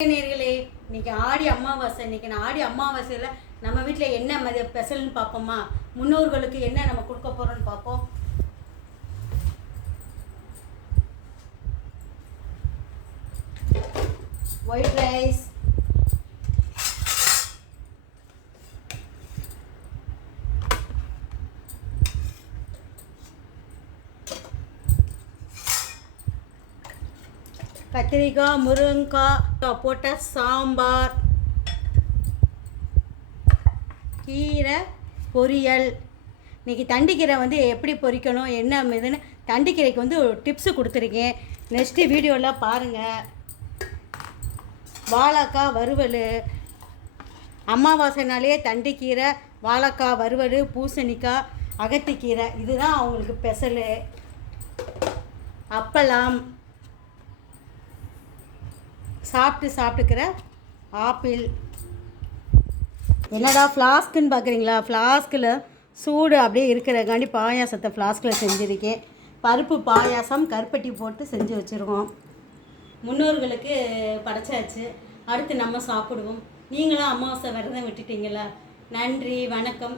நேர்களே இன்னைக்கு ஆடி அமாவாசை இன்னைக்கு நான் ஆடி அமாவாசையில் நம்ம வீட்டில் என்ன மதிய ஸ்பெஷல்னு பார்ப்போமா? முன்னோர்களுக்கு என்ன நம்ம கொடுக்க போகிறோம்னு பார்ப்போம். ஒயிட் ரைஸ் கத்திரிக்காய் முருங்கைக்காய் போட்ட சாம்பார் கீரை பொரியல். இன்னைக்கு தண்டிக்கீரை வந்து எப்படி பொரிக்கணும் என்ன இதுன்னு தண்டிக்கீரைக்கு வந்து ஒரு டிப்ஸு கொடுத்துருக்கேன். நெக்ஸ்ட்டு வீடியோவில் பாருங்கள் வாழைக்காய் வறுவல். அமாவாசைனாலே தண்டிக்கீரை வாழைக்காய் வறுவல் பூசணிக்காய் அகத்திக்கீரை. இதுதான் அவங்களுக்கு ஸ்பெஷலு அப்பளம். சாப்பிட்டு சாப்பிட்டுக்கிற ஆப்பிள். என்னடா ஃப்ளாஸ்க்குன்னு பார்க்குறீங்களா? ஃப்ளாஸ்கில் சூடு அப்படியே இருக்கிறக்காண்டி பாயாசத்தை ஃப்ளாஸ்கில் செஞ்சுருக்கேன். பருப்பு பாயாசம் கருப்பட்டி போட்டு செஞ்சு வச்சுருக்கோம் முன்னோர்களுக்கு படைச்சாச்சு. அடுத்து நம்ம சாப்பிடுவோம். நீங்களும் அமாவாசை விரதம் விட்டுட்டீங்களா? நன்றி வணக்கம்.